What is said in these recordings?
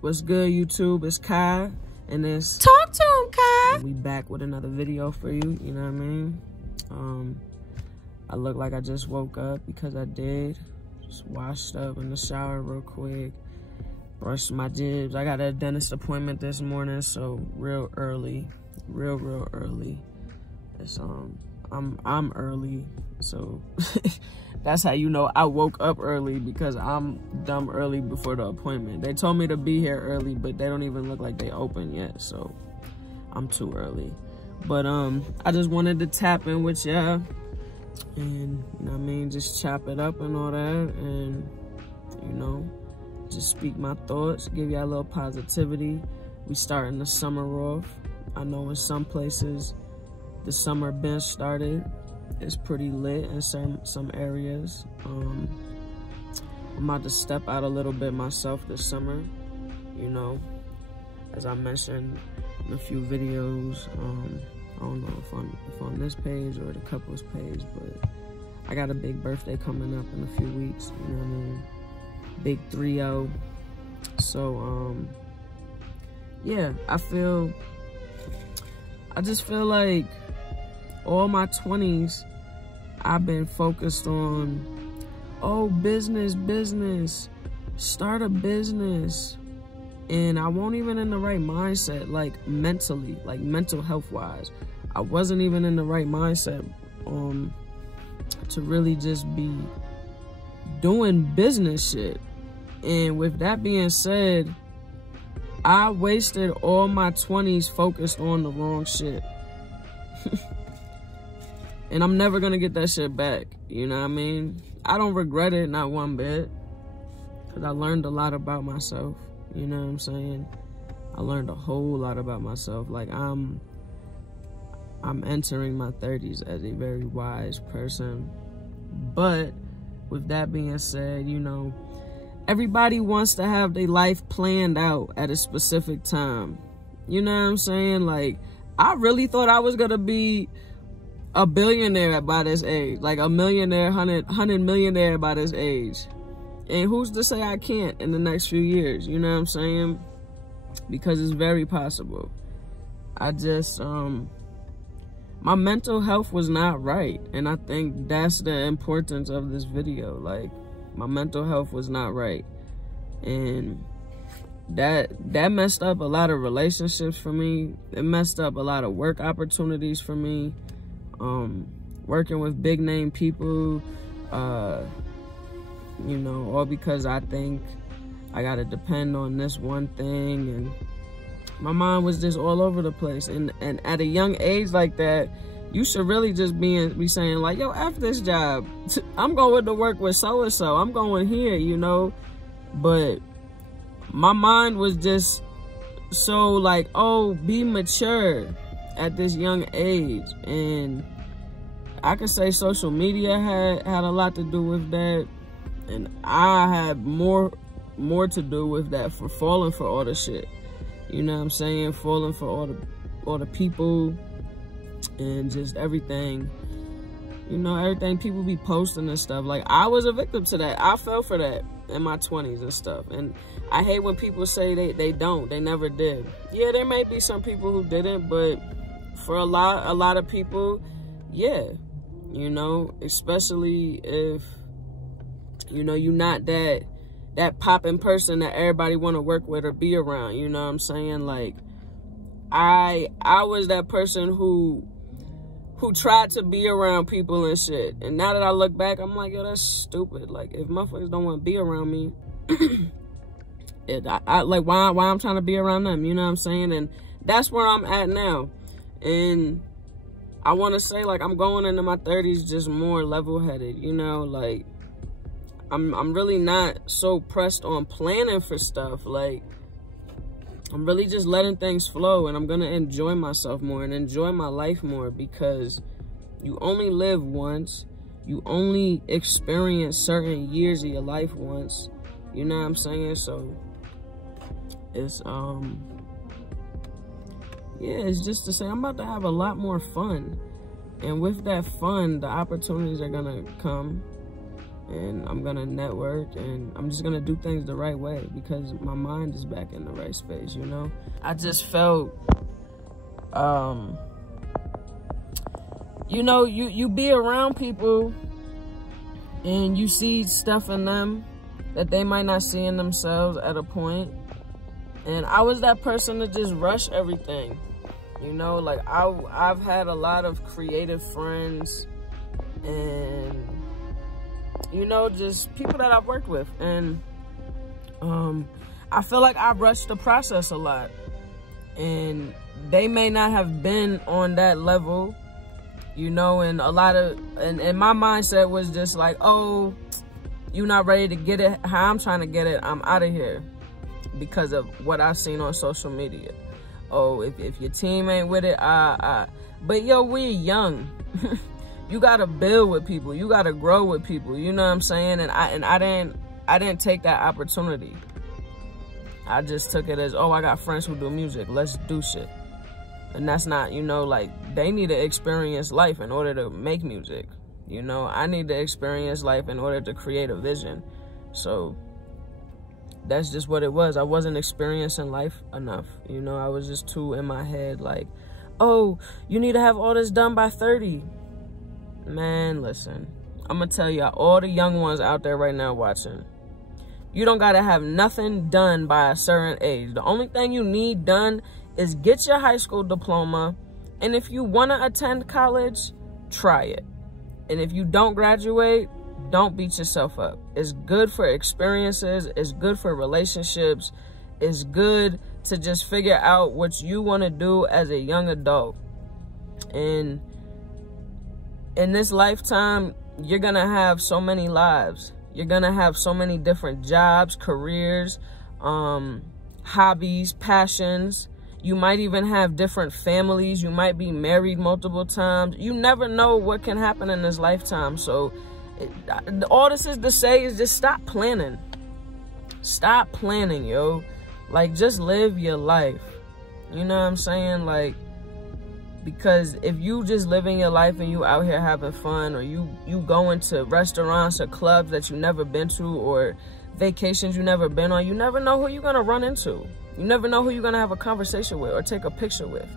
What's good, YouTube? It's Kai, and it's Talk to him, Kai. We back with another video for you. You know what I mean? I look like I just woke up because I did. Just washed up in the shower real quick. Brushed my jibs. I got a dentist appointment this morning, so real early, real early. It's I'm early, so that's how you know I woke up early, because I'm dumb early before the appointment. They told me to be here early, but they don't even look like they open yet, so I'm too early. But I just wanted to tap in with y'all, and you know what I mean, just chop it up and all that, and you know, just speak my thoughts, give y'all a little positivity. We starting the summer off. I know in some places the summer been started. It's pretty lit in some areas. I'm about to step out a little bit myself this summer, you know, as I mentioned in a few videos. I don't know if on this page or the couples page, but I got a big birthday coming up in a few weeks, you know what I mean? Big 3-0. So yeah, I just feel like all my 20s, I've been focused on, oh, business, start a business. And I wasn't even in the right mindset, like mentally, like mental health wise. I wasn't even in the right mindset to really just be doing business shit. And with that being said, I wasted all my 20s focused on the wrong shit. And I'm never gonna get that shit back, you know what I mean? I don't regret it, not one bit, because I learned a lot about myself, you know what I'm saying? I learned a whole lot about myself. Like, I'm entering my 30s as a very wise person. But with that being said, you know, everybody wants to have their life planned out at a specific time. You know what I'm saying? Like, I really thought I was gonna be a billionaire by this age, like a millionaire, 100 millionaire by this age. And who's to say I can't in the next few years? You know what I'm saying? Because it's very possible. I just, my mental health was not right. And I think that's the importance of this video. Like, my mental health was not right. And that messed up a lot of relationships for me. It messed up a lot of work opportunities for me. Working with big name people, you know, all because I think I gotta depend on this one thing, and my mind was just all over the place. And at a young age like that, you should really just be saying like, yo, F this job. I'm going to work with so-and-so. I'm going here, you know. But my mind was just so like, oh, be mature at this young age. And I could say social media had a lot to do with that, and I had more to do with that, for falling for all the shit, you know what I'm saying? Falling for all the people and just everything, you know, everything people be posting and stuff. Like, I was a victim to that. I fell for that in my 20s and stuff. And I hate when people say they never did. Yeah, there may be some people who didn't, but for a lot of people, yeah, you know, especially if, you know, you're not that popping person that everybody want to work with or be around, you know what I'm saying? Like, I was that person who tried to be around people and shit. And now that I look back, I'm like, yo, that's stupid. Like, if motherfuckers don't want to be around me, like, why I'm trying to be around them, you know what I'm saying? And that's where I'm at now. And I want to say, like, I'm going into my 30s just more level-headed, you know? Like, I'm really not so pressed on planning for stuff. Like, I'm really just letting things flow, and I'm going to enjoy myself more and enjoy my life more, because you only live once. You only experience certain years of your life once. You know what I'm saying? So it's, yeah, it's just to say I'm about to have a lot more fun. And with that fun, the opportunities are going to come. and I'm gonna network, and I'm just gonna do things the right way because my mind is back in the right space, you know? I just felt, you know, you be around people and you see stuff in them that they might not see in themselves at a point. And I was that person to just rush everything. You know, like I've had a lot of creative friends and, you know, just people that I've worked with. And I feel like I rushed the process a lot. And they may not have been on that level, you know, and a lot of, and my mindset was just like, oh, you're not ready to get it how I'm trying to get it, I'm out of here because of what I've seen on social media. Oh, if your team ain't with it, but yo, we're young. You gotta build with people. You gotta grow with people. You know what I'm saying? And I didn't take that opportunity. I just took it as, oh, I got friends who do music. Let's do shit. And that's not, you know, like, they need to experience life in order to make music. You know, I need to experience life in order to create a vision. So that's just what it was. I wasn't experiencing life enough. You know, I was just too in my head like, oh, you need to have all this done by 30. Man, listen, I'm going to tell y'all, all the young ones out there right now watching, you don't got to have nothing done by a certain age. The only thing you need done is get your high school diploma. And if you want to attend college, try it. And if you don't graduate, don't beat yourself up. It's good for experiences. It's good for relationships. It's good to just figure out what you want to do as a young adult. And in this lifetime, you're going to have so many lives. You're going to have so many different jobs, careers, hobbies, passions. You might even have different families. You might be married multiple times. You never know what can happen in this lifetime. So all this is to say is just stop planning. Stop planning, yo. Like, just live your life. You know what I'm saying? Like, because if you just living your life and you out here having fun, or you going to restaurants or clubs that you never been to, or vacations you never been on, you never know who you're going to run into. You never know who you're going to have a conversation with or take a picture with.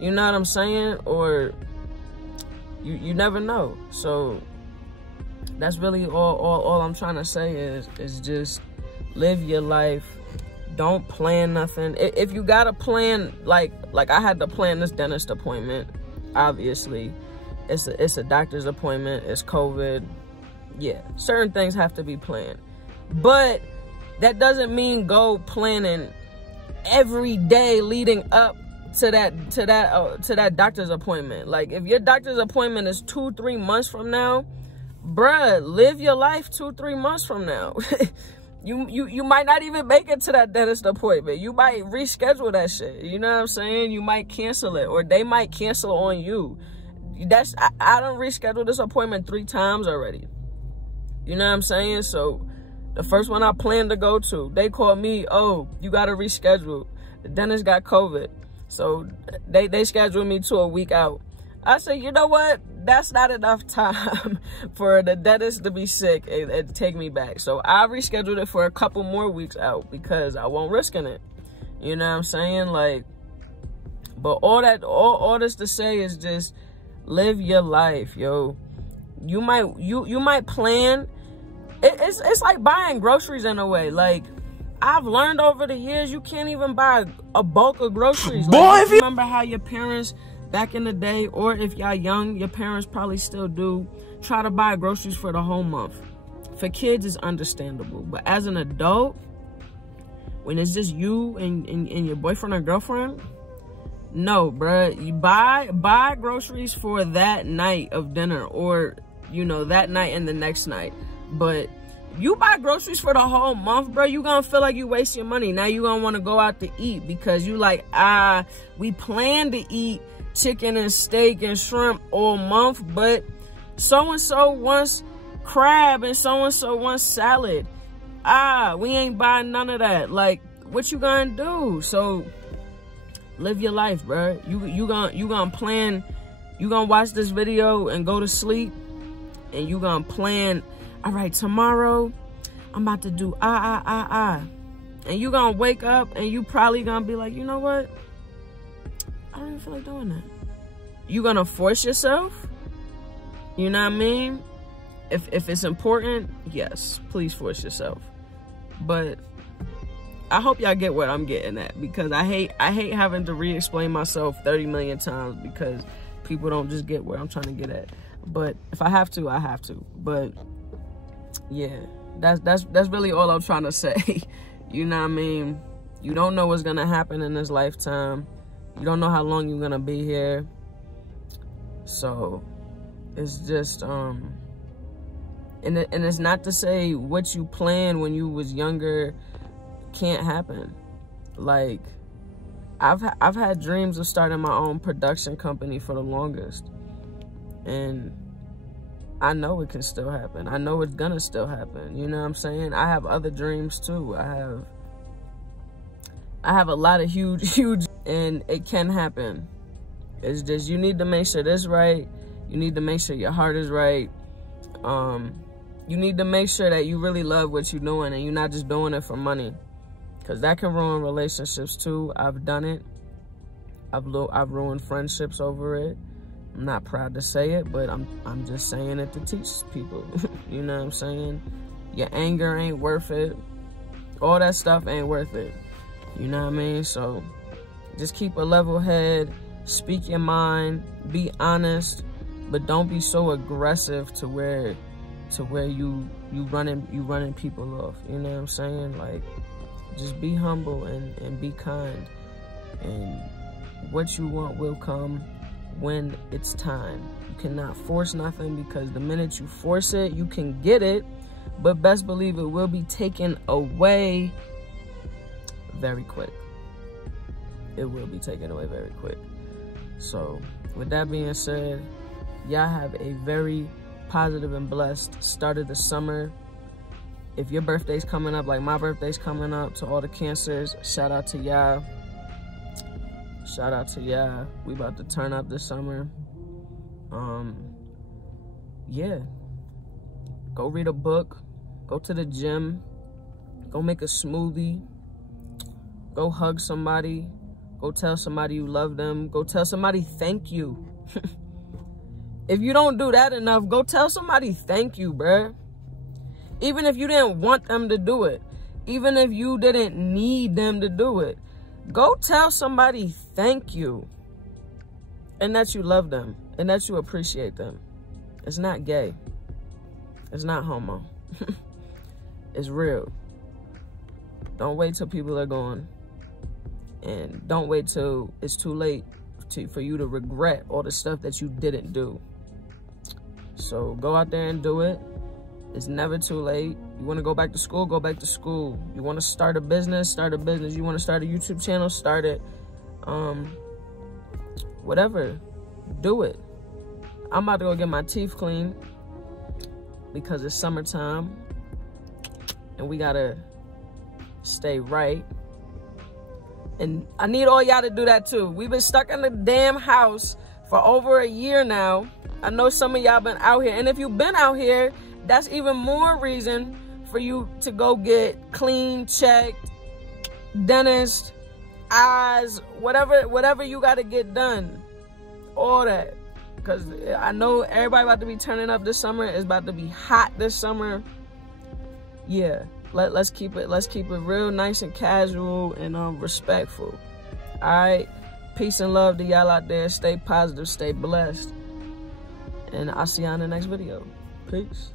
You know what I'm saying? Or you never know. So that's really all I'm trying to say is just live your life. Don't plan nothing. If you got a plan, like I had to plan this dentist appointment, obviously. It's a doctor's appointment. It's COVID. Yeah, certain things have to be planned. But that doesn't mean go planning every day leading up to that doctor's appointment. Like, if your doctor's appointment is 2-3 months from now, bruh, live your life 2-3 months from now. You might not even make it to that dentist appointment. You might reschedule that shit. You know what I'm saying? You might cancel it, or they might cancel on you. I done rescheduled this appointment 3 times already. You know what I'm saying? So the first one I planned to go to, they called me, oh, you got to reschedule. The dentist got COVID. So they scheduled me to a week out. I said, you know what? That's not enough time for the dentist to be sick and take me back. So I rescheduled it for a couple more weeks out because I won't risk it. You know what I'm saying? Like, but all this to say is just live your life, yo. You might plan. It's like buying groceries in a way. Like, I've learned over the years, you can't even buy a bulk of groceries. Boy, like, you remember how your parents back in the day, or if y'all young, your parents probably still do, try to buy groceries for the whole month. For kids, it's understandable. But as an adult, when it's just you and your boyfriend or girlfriend, no, bruh. You buy groceries for that night of dinner, or, you know, that night and the next night. But you buy groceries for the whole month, bro, you gonna feel like you waste your money. Now you gonna want to go out to eat because you like, we plan to eat chicken and steak and shrimp all month, but so-and-so wants crab and so-and-so wants salad. We ain't buying none of that. Like, what you gonna do? So live your life, bro. You gonna plan. You gonna watch this video and go to sleep, and you gonna plan all right, tomorrow I'm about to do and you gonna wake up and you probably gonna be like, you know what? I don't even feel like doing that. You gonna force yourself? You know what I mean? If it's important, yes, please force yourself. But I hope y'all get what I'm getting at, because I hate having to re-explain myself 30 million times because people don't just get where I'm trying to get at. But if I have to, I have to. But yeah, that's really all I'm trying to say. You know what I mean? You don't know what's gonna happen in this lifetime. You don't know how long you're gonna be here. So it's just and it's not to say what you planned when you was younger can't happen. Like I've had dreams of starting my own production company for the longest, and I know it can still happen. I know it's gonna still happen. You know what I'm saying? I have other dreams too. I have a lot of huge, and it can happen. It's just you need to make sure this right. You need to make sure your heart is right. You need to make sure that you really love what you're doing and you're not just doing it for money, because that can ruin relationships too. I've done it. I've ruined friendships over it. I'm not proud to say it, but I'm just saying it to teach people. You know what I'm saying? Your anger ain't worth it. All that stuff ain't worth it. You know what I mean? So just keep a level head, speak your mind, be honest, but don't be so aggressive to where you running people off. You know what I'm saying? Like, just be humble and be kind, and what you want will come when it's time. You cannot force nothing, because the minute you force it, you can get it, but best believe it will be taken away very quick. It will be taken away very quick. So with that being said, y'all have a very positive and blessed start of the summer. If your birthday's coming up, like my birthday's coming up, to all the Cancers, shout out to y'all. Shout out to y'all. We about to turn up this summer. Yeah. Go read a book. Go to the gym. Go make a smoothie. Go hug somebody. Go tell somebody you love them. Go tell somebody thank you. If you don't do that enough, go tell somebody thank you, bruh. Even if you didn't want them to do it. Even if you didn't need them to do it. Go tell somebody thank you. And that you love them. And that you appreciate them. It's not gay. It's not homo. It's real. Don't wait till people are gone. And don't wait till it's too late for you to regret all the stuff that you didn't do. So go out there and do it. It's never too late. You want to go back to school? Go back to school. You want to start a business? Start a business. You want to start a YouTube channel? Start it. Whatever. Do it. I'm about to go get my teeth cleaned because it's summertime and we gotta stay right. And I need all y'all to do that too. We've been stuck in the damn house for over a year now. I know some of y'all been out here, and if you've been out here, that's even more reason for you to go get clean, checked, dentist, eyes, whatever you got to get done. All that. Because I know everybody about to be turning up this summer. It's about to be hot this summer. Yeah. Let's keep it real nice and casual and respectful. All right. Peace and love to y'all out there. Stay positive. Stay blessed. And I'll see y'all in the next video. Peace.